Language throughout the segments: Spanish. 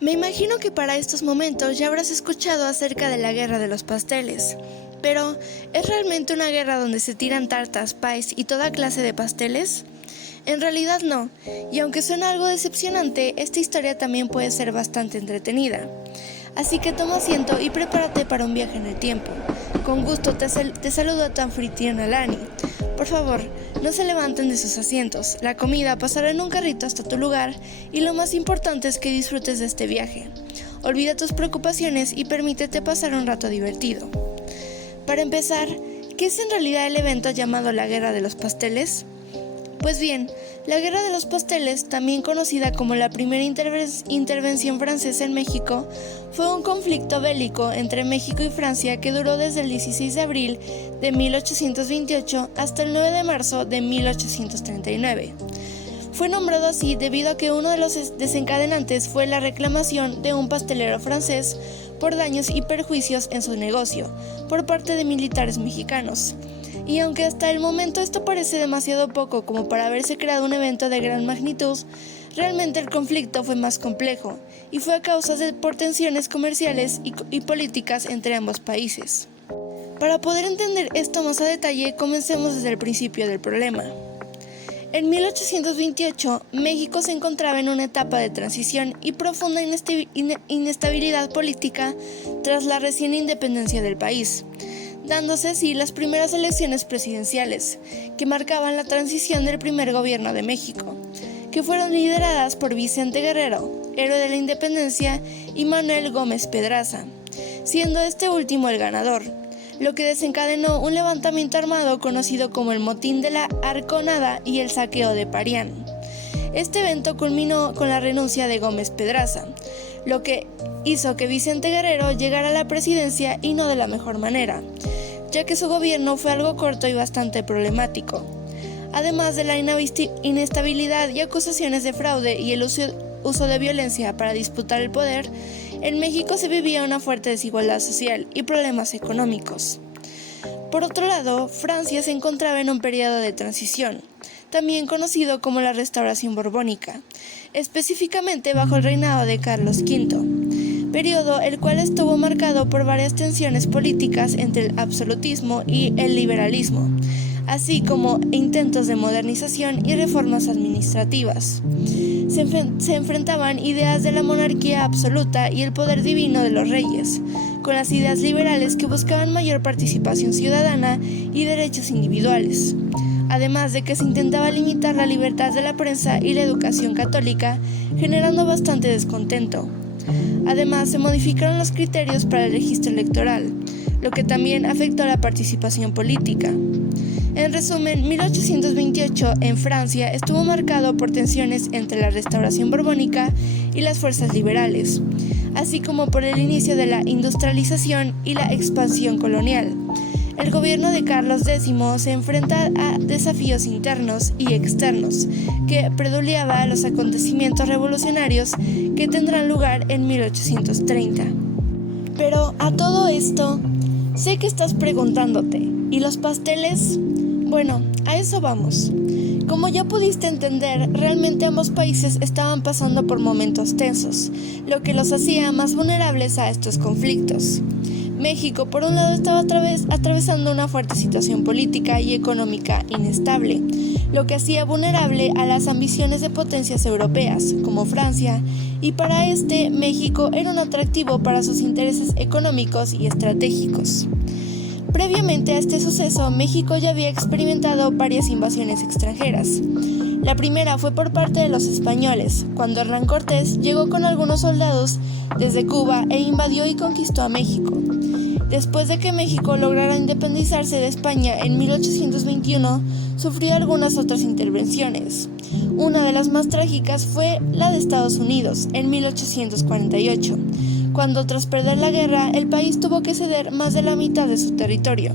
Me imagino que para estos momentos ya habrás escuchado acerca de la guerra de los pasteles. Pero, ¿es realmente una guerra donde se tiran tartas, pies y toda clase de pasteles? En realidad no, y aunque suena algo decepcionante, esta historia también puede ser bastante entretenida. Así que toma asiento y prepárate para un viaje en el tiempo. Con gusto te saludo a tu anfitriona Lani. Por favor, no se levanten de sus asientos, la comida pasará en un carrito hasta tu lugar y lo más importante es que disfrutes de este viaje. Olvida tus preocupaciones y permítete pasar un rato divertido. Para empezar, ¿qué es en realidad el evento llamado la Guerra de los Pasteles? Pues bien, la Guerra de los Pasteles, también conocida como la primera intervención francesa en México, fue un conflicto bélico entre México y Francia que duró desde el 16 de abril de 1828 hasta el 9 de marzo de 1839. Fue nombrado así debido a que uno de los desencadenantes fue la reclamación de un pastelero francés por daños y perjuicios en su negocio por parte de militares mexicanos. Y aunque hasta el momento esto parece demasiado poco como para haberse creado un evento de gran magnitud, realmente el conflicto fue más complejo y fue a causa por tensiones comerciales y políticas entre ambos países. Para poder entender esto más a detalle, comencemos desde el principio del problema. En 1828, México se encontraba en una etapa de transición y profunda inestabilidad política tras la recién independencia del país, dándose así las primeras elecciones presidenciales, que marcaban la transición del primer gobierno de México, que fueron lideradas por Vicente Guerrero, héroe de la independencia, y Manuel Gómez Pedraza, siendo este último el ganador, lo que desencadenó un levantamiento armado conocido como el Motín de la Arconada y el Saqueo de Parián. Este evento culminó con la renuncia de Gómez Pedraza, lo que hizo que Vicente Guerrero llegara a la presidencia y no de la mejor manera, ya que su gobierno fue algo corto y bastante problemático. Además de la inestabilidad y acusaciones de fraude y el uso de violencia para disputar el poder, en México se vivía una fuerte desigualdad social y problemas económicos. Por otro lado, Francia se encontraba en un periodo de transición, también conocido como la Restauración Borbónica, específicamente bajo el reinado de Carlos V, periodo el cual estuvo marcado por varias tensiones políticas entre el absolutismo y el liberalismo, así como intentos de modernización y reformas administrativas. Se enfrentaban ideas de la monarquía absoluta y el poder divino de los reyes, con las ideas liberales que buscaban mayor participación ciudadana y derechos individuales, además de que se intentaba limitar la libertad de la prensa y la educación católica, generando bastante descontento. Además, se modificaron los criterios para el registro electoral, lo que también afectó la participación política. En resumen, 1828 en Francia estuvo marcado por tensiones entre la Restauración Borbónica y las fuerzas liberales, así como por el inicio de la industrialización y la expansión colonial. El gobierno de Carlos X se enfrenta a desafíos internos y externos, que preludiaba a los acontecimientos revolucionarios que tendrán lugar en 1830. Pero a todo esto, sé que estás preguntándote, ¿y los pasteles? Bueno, a eso vamos. Como ya pudiste entender, realmente ambos países estaban pasando por momentos tensos, lo que los hacía más vulnerables a estos conflictos. México, por un lado, estaba atravesando una fuerte situación política y económica inestable, lo que hacía vulnerable a las ambiciones de potencias europeas, como Francia, y para México era un atractivo para sus intereses económicos y estratégicos. Previamente a este suceso, México ya había experimentado varias invasiones extranjeras. La primera fue por parte de los españoles, cuando Hernán Cortés llegó con algunos soldados desde Cuba e invadió y conquistó a México. Después de que México lograra independizarse de España en 1821, sufrió algunas otras intervenciones. Una de las más trágicas fue la de Estados Unidos en 1848, cuando tras perder la guerra el país tuvo que ceder más de la mitad de su territorio.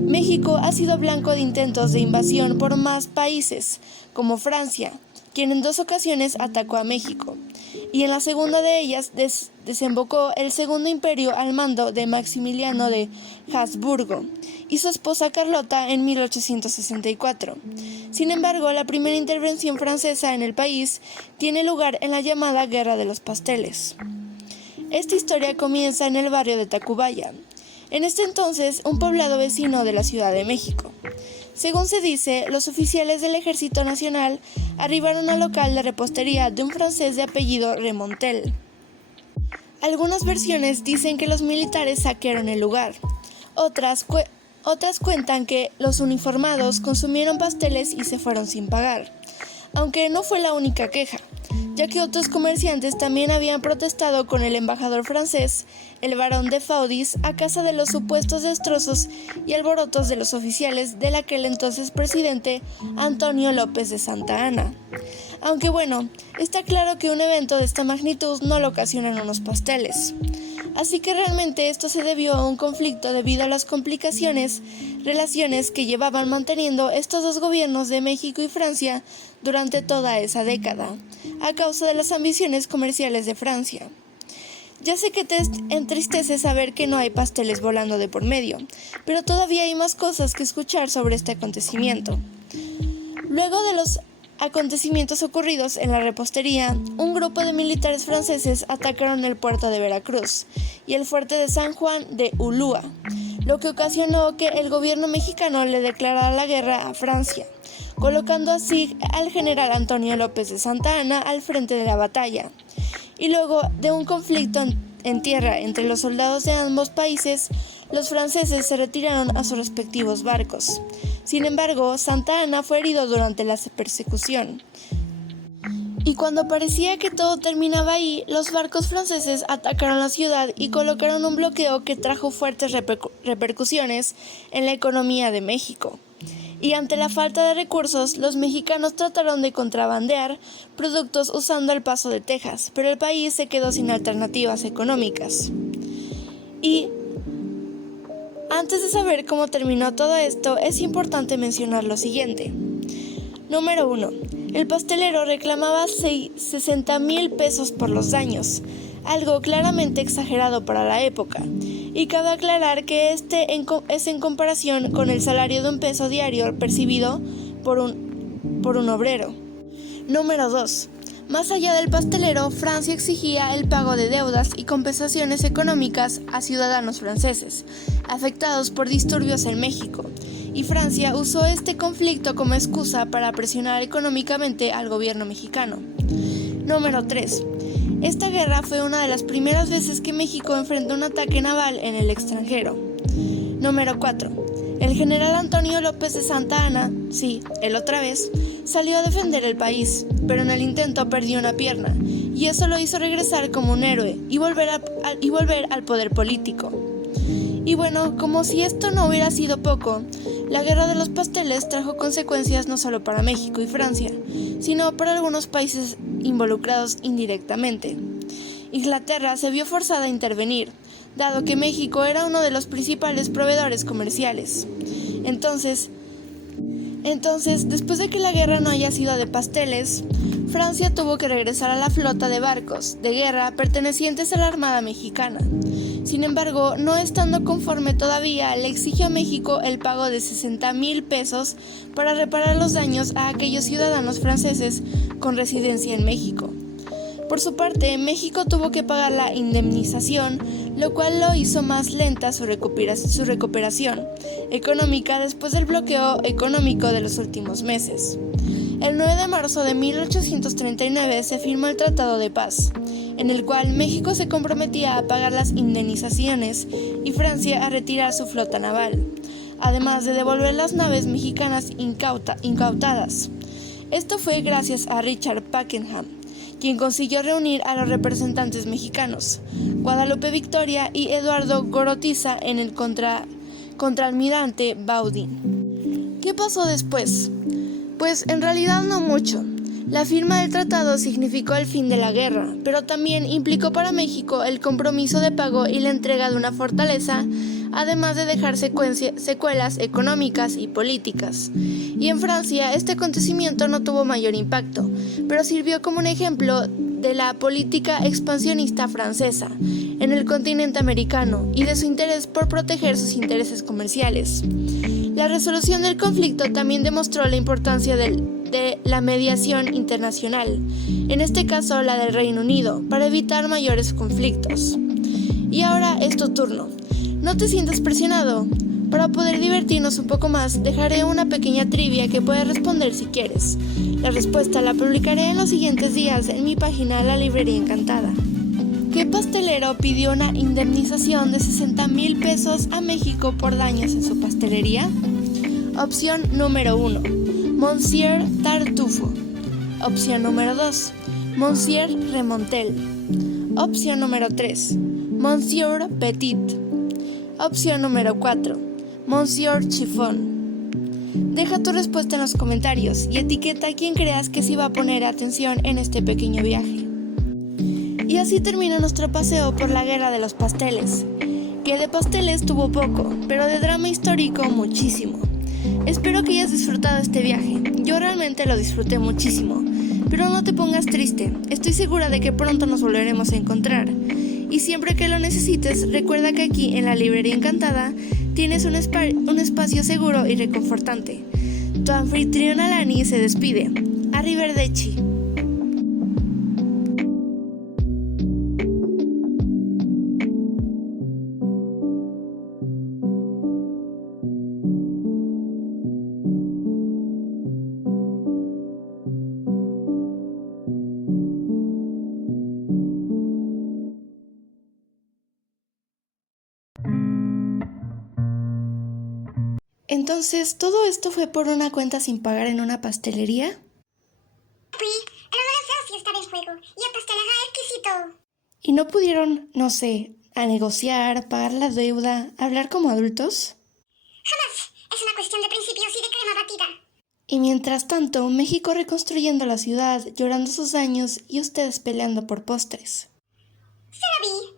México ha sido blanco de intentos de invasión por más países, como Francia, quien en 2 ocasiones atacó a México, y en la segunda de ellas desembocó el Segundo Imperio al mando de Maximiliano de Habsburgo y su esposa Carlota en 1864. Sin embargo, la primera intervención francesa en el país tiene lugar en la llamada Guerra de los Pasteles. Esta historia comienza en el barrio de Tacubaya, en este entonces un poblado vecino de la Ciudad de México. Según se dice, los oficiales del Ejército Nacional arribaron al local de repostería de un francés de apellido Remontel. Algunas versiones dicen que los militares saquearon el lugar. Otras cuentan que los uniformados consumieron pasteles y se fueron sin pagar. Aunque no fue la única queja, ya que otros comerciantes también habían protestado con el embajador francés, el barón de Faudis, a causa de los supuestos destrozos y alborotos de los oficiales del aquel entonces presidente Antonio López de Santa Anna. Aunque bueno, está claro que un evento de esta magnitud no lo ocasionan unos pasteles. Así que realmente esto se debió a un conflicto debido a las relaciones que llevaban manteniendo estos dos gobiernos de México y Francia durante toda esa década, a causa de las ambiciones comerciales de Francia. Ya sé que te entristece saber que no hay pasteles volando de por medio, pero todavía hay más cosas que escuchar sobre este acontecimiento. Luego de los acontecimientos ocurridos en la repostería, un grupo de militares franceses atacaron el puerto de Veracruz y el fuerte de San Juan de Ulúa, lo que ocasionó que el gobierno mexicano le declarara la guerra a Francia, colocando así al general Antonio López de Santa Anna al frente de la batalla. Y luego de un conflicto en tierra entre los soldados de ambos países, los franceses se retiraron a sus respectivos barcos. Sin embargo, Santa Anna fue herido durante la persecución. Y cuando parecía que todo terminaba ahí, los barcos franceses atacaron la ciudad y colocaron un bloqueo que trajo fuertes repercusiones en la economía de México. Y ante la falta de recursos, los mexicanos trataron de contrabandear productos usando el Paso de Texas, pero el país se quedó sin alternativas económicas. Y antes de saber cómo terminó todo esto, es importante mencionar lo siguiente. Número 1. El pastelero reclamaba 60,000 pesos por los daños, algo claramente exagerado para la época, y cabe aclarar que es en comparación con el salario de $1 diario percibido por un obrero. Número 2. Más allá del pastelero, Francia exigía el pago de deudas y compensaciones económicas a ciudadanos franceses, afectados por disturbios en México, y Francia usó este conflicto como excusa para presionar económicamente al gobierno mexicano. Número 3. Esta guerra fue una de las primeras veces que México enfrentó un ataque naval en el extranjero. Número 4. El general Antonio López de Santa Anna, sí, él otra vez, salió a defender el país, pero en el intento perdió una pierna, y eso lo hizo regresar como un héroe y volver al poder político. Y bueno, como si esto no hubiera sido poco, la Guerra de los Pasteles trajo consecuencias no solo para México y Francia, sino para algunos países involucrados indirectamente. Inglaterra se vio forzada a intervenir, dado que México era uno de los principales proveedores comerciales. Entonces, después de que la guerra no haya sido de pasteles, Francia tuvo que regresar a la flota de barcos de guerra pertenecientes a la Armada Mexicana. Sin embargo, no estando conforme todavía, le exigió a México el pago de 60,000 pesos para reparar los daños a aquellos ciudadanos franceses con residencia en México. Por su parte, México tuvo que pagar la indemnización, lo cual lo hizo más lenta su recuperación económica después del bloqueo económico de los últimos meses. El 9 de marzo de 1839 se firmó el Tratado de Paz, en el cual México se comprometía a pagar las indemnizaciones y Francia a retirar su flota naval, además de devolver las naves mexicanas incautadas. Esto fue gracias a Richard Pakenham, quien consiguió reunir a los representantes mexicanos, Guadalupe Victoria y Eduardo Gorotiza en el contraalmirante Baudin. ¿Qué pasó después? Pues en realidad no mucho. La firma del tratado significó el fin de la guerra, pero también implicó para México el compromiso de pago y la entrega de una fortaleza además de dejar secuelas económicas y políticas. Y en Francia este acontecimiento no tuvo mayor impacto, pero sirvió como un ejemplo de la política expansionista francesa en el continente americano y de su interés por proteger sus intereses comerciales. La resolución del conflicto también demostró la importancia de la mediación internacional, en este caso la del Reino Unido, para evitar mayores conflictos. Y ahora es tu turno. No te sientas presionado. Para poder divertirnos un poco más, dejaré una pequeña trivia que puedes responder si quieres. La respuesta la publicaré en los siguientes días en mi página La Librería Encantada. ¿Qué pastelero pidió una indemnización de 60,000 pesos a México por daños en su pastelería? Opción número 1. Monsieur Tartufo. Opción número 2. Monsieur Remontel. Opción número 3. Monsieur Petit. Opción número 4. Monsieur Chiffon. Deja tu respuesta en los comentarios y etiqueta a quien creas que sí va a poner atención en este pequeño viaje. Y así termina nuestro paseo por la Guerra de los Pasteles, que de pasteles tuvo poco, pero de drama histórico muchísimo. Espero que hayas disfrutado este viaje. Yo realmente lo disfruté muchísimo, pero no te pongas triste. Estoy segura de que pronto nos volveremos a encontrar. Y siempre que lo necesites, recuerda que aquí en la Librería Encantada tienes un espacio seguro y reconfortante. Tu anfitriona Lani se despide. Arrivederci. Entonces, ¿todo esto fue por una cuenta sin pagar en una pastelería? Sí, era una gracia estar en juego y el pastel era exquisito. ¿Y no pudieron, no sé, a negociar, pagar la deuda, hablar como adultos? Jamás. Es una cuestión de principios y de crema batida. Y mientras tanto, México reconstruyendo la ciudad, llorando sus daños y ustedes peleando por postres. Se la vi.